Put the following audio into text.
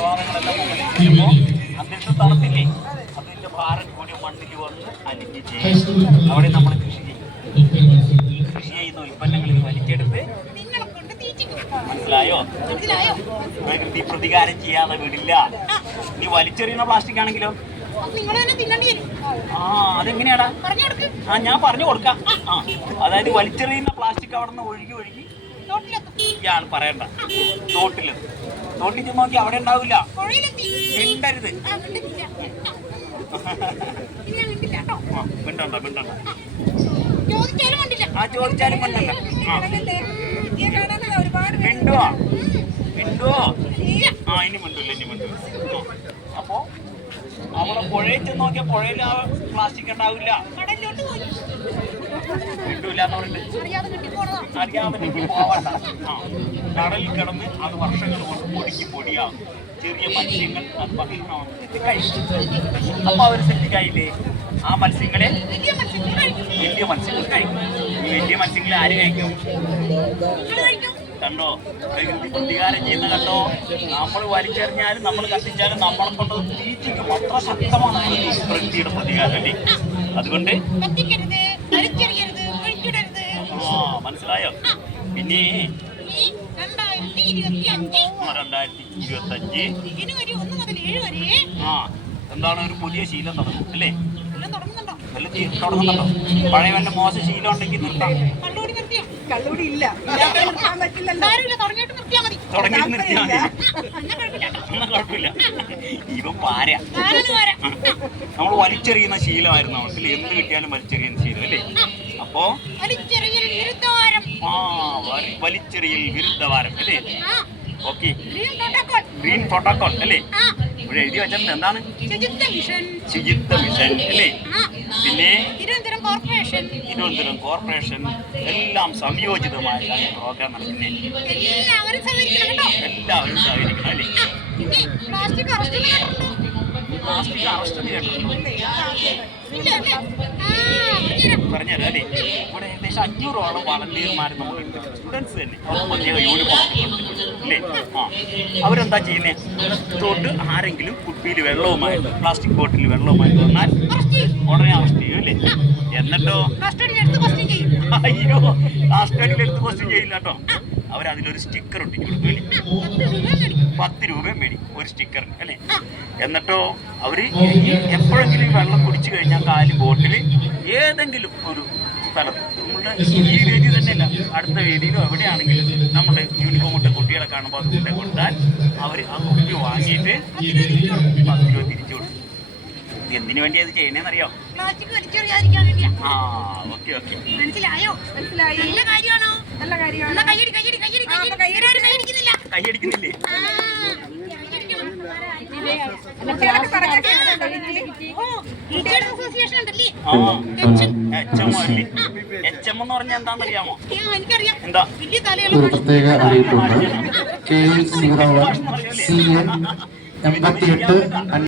മിശ്വാദങ്ങളെല്ലാം മുകളിൽ അന്തരീക്ഷം തണുത്തില്ലേ അതിന്റെ ഭാരം കൂടി മണ്ണിൽ വന്ന് അലിഞ്ഞ് ചെയ്യും അവിടെ നമ്മൾ കൃഷി ചെയ്യും കൃഷി ചെയ്യുന്ന ഉൽപ്പന്നങ്ങളിൽ വലിച്ചെടുത്ത് മനസ്സിലായോ പ്രകൃതി പ്രതികാരം ചെയ്യാതെ വിടില്ല നീ വലിച്ചെറിയുന്ന പ്ലാസ്റ്റിക് ആണെങ്കിലോ ആ അതെങ്ങനെയാടാ? ആ ഞാൻ പറഞ്ഞു കൊടുക്കാം. ആ അതായത് വലിച്ചെറിയുന്ന പ്ലാസ്റ്റിക് അവിടെ നിന്ന് ഒഴുകി ഒഴുകി തോട്ടിലെത്തും. ഇയാൾ പറയണ്ട. തോട്ടിൽ തോട്ടിൽ ചുമ്മാക്കി അവിടെ ഉണ്ടാവില്ല. മിണ്ടരുത്. മിണ്ടണ്ട മിണ്ടണ്ട. ആ ചോദിച്ചാലും മിണ്ടണ്ട. മിണ്ടുവോ? മിണ്ടുവോ? ആ ഇനി മിണ്ടില്ല ഇനി മിണ്ടില്ല അപ്പോ അവിടെ പുഴയിൽ ചെന്ന് നോക്കിയാൽ പുഴയിൽ ആ പ്ലാസ്റ്റിക് ഉണ്ടാവില്ല. പറഞ്ഞിട്ട് അറിയാതെ പോവണ്ട കടലിൽ കിടന്ന് അത് വർഷങ്ങൾ കൊണ്ട് പൊടിക്ക് പൊടിയാവും ചെറിയ മത്സ്യങ്ങൾ അത് ഭക്ഷണമാണ് കഴിക്കും അപ്പൊ അവർ സെറ്റിക്കായില്ലേ ആ മത്സ്യങ്ങളെ വലിയ മത്സ്യങ്ങൾ കഴിക്കും. ഈ വലിയ മത്സ്യങ്ങളെ ആര് കഴിക്കും? കണ്ടോ? പ്രകൃതി പ്രതികാരം ചെയ്യുന്ന കണ്ടോ? നമ്മൾ വലിച്ചെറിഞ്ഞാലും നമ്മൾ കത്തിച്ചാലും നമ്മളെ കൊണ്ട് തീറ്റിക്കും. അത്ര ശക്തമാണ് പ്രകൃതിയുടെ പ്രതികാരം അല്ലേ? അതുകൊണ്ട് മനസ്സിലായോ? പിന്നെ രണ്ടായിരത്തി ഇരുപത്തി അഞ്ച് രണ്ടായിരത്തി ഇരുപത്തി അഞ്ച് ജനുവരി ഒന്ന് മുതൽ ഏഴ് വരെ ആ എന്താണ് ഒരു പുതിയ ശീലം തുടങ്ങും അല്ലേ? എല്ലാം തുടങ്ങുന്നുണ്ടോ എല്ലാം ചെയ്ത് തുടങ്ങുന്നുണ്ടോ? പഴയ വല്ല മോശം ശീലം ഉണ്ടെങ്കിൽ നിർത്താം. നിർത്തിയോ ഇല്ല. ഇല്ലാതെ നിർത്താൻ പറ്റില്ലല്ലോ. തുടങ്ങിയിട്ട് നിർത്തിയാൽ മതി തുടങ്ങി നിർത്തിയാൽ മതി. എന്നാ കുഴപ്പമില്ല കേട്ടോ. എന്നാ കുഴപ്പമില്ല. ഇവ പാര. ഞാനൊന്ന് വരാം നമ്മൾ വലിച്ചെറിയുന്ന ശീലമായിരുന്നു അവർക്ക് എന്ത് കിട്ടിയാലും വലിച്ചെറിയുന്ന ശീലം അല്ലേ? അപ്പോ വലിച്ചെറിയൽ ആ വലി- വലിച്ചെറിയൽ വിരുദ്ധവാരം അല്ലേ? ഓക്കെ. ഗ്രീൻ പ്രോട്ടോകോൾ അല്ലേ? ഇവിടെ എഴുതി വെച്ചിട്ടുണ്ട്. എന്താണ്? ശുചിത്വ മിഷൻ. അല്ലേ? പിന്നെ? തിരുവനന്തപുരം കോർപ്പറേഷൻ. തിരുവനന്തപുരം കോർപ്പറേഷൻ എല്ലാം സംയോജിതമായിട്ടാണ് പ്രോഗ്രാം നടക്കുന്നത് എല്ലാവരും സഹകരിക്കണം അല്ലേ? പ്ലാസ്റ്റിക് അറസ്റ്റ് കേട്ടിട്ടുണ്ടോ പ്ലാസ്റ്റിക് അറസ്റ്റ് ചെയ്തിട്ടുണ്ടോ പറഞ്ഞുതരാം അല്ലേ? ഇവിടെ ഏകദേശം അഞ്ഞൂറോളം വളണ്ടിയർമാർ നമുക്കുണ്ട് സ്റ്റുഡൻസ് തന്നെ. പ്രത്യേക യൂണിഫോം അല്ലേ? ആ. അവരെന്താ ചെയ്യുന്നത് തൊട്ട് ആരെങ്കിലും കുപ്പിയിൽ വെള്ളവുമായിട്ട് പ്ലാസ്റ്റിക് ബോട്ടിൽ വെള്ളവുമായിട്ട് വന്നാൽ ഉടനെ അറസ്റ്റ് ചെയ്യും അല്ലേ? എന്നിട്ടോ? കസ്റ്റഡിയിൽ അയ്യോ ഹാസ്പിറ്റലിൽ എടുത്ത് ക്വസ്റ്റ്യൻ ചെയ്യില്ല കേട്ടോ. അവരതിലൊരു സ്റ്റിക്കർ ഒട്ടിച്ചു കൊടുക്കും അല്ലേ? പത്ത് രൂപ മേടിക്കും. പത്ത് രൂപ മേടിക്കും ഒരു സ്റ്റിക്കർ അല്ലേ? എന്നിട്ടോ? അവർ ഈ എപ്പോഴെങ്കിലും ഈ വെള്ളം കുടിച്ചു കഴിഞ്ഞാൽ കാലി ബോട്ടിൽ ഏതെങ്കിലും ഒരു സ്ഥലത്ത്. നമ്മുടെ ഈ വേദി തന്നെയല്ല അടുത്ത വേദിയിലോ എവിടെയാണെങ്കിലും നമ്മുടെ യൂണിഫോം ഇട്ട കുട്ടികളെ കാണുമ്പോൾ അത് കൊണ്ടേ കൊടുത്താൽ അവർ ആ കുപ്പി വാങ്ങിയിട്ട് പത്ത് രൂപ തിരിച്ചു കൊടുക്കും. ഇത് എന്തിനു വേണ്ടി അത് ചെയ്യണേന്നറിയോ ആ ഓക്കെ ഓക്കെ. മനസ്സിലായോ? മനസ്സിലായി. നല്ല കാര്യമാണോ? നല്ല കാര്യമാണ്. എന്നാ ഒരു പ്രത്യേക അറിയിപ്പുണ്ട്. കെ വൺ സി എൺപത്തിയെട്ട്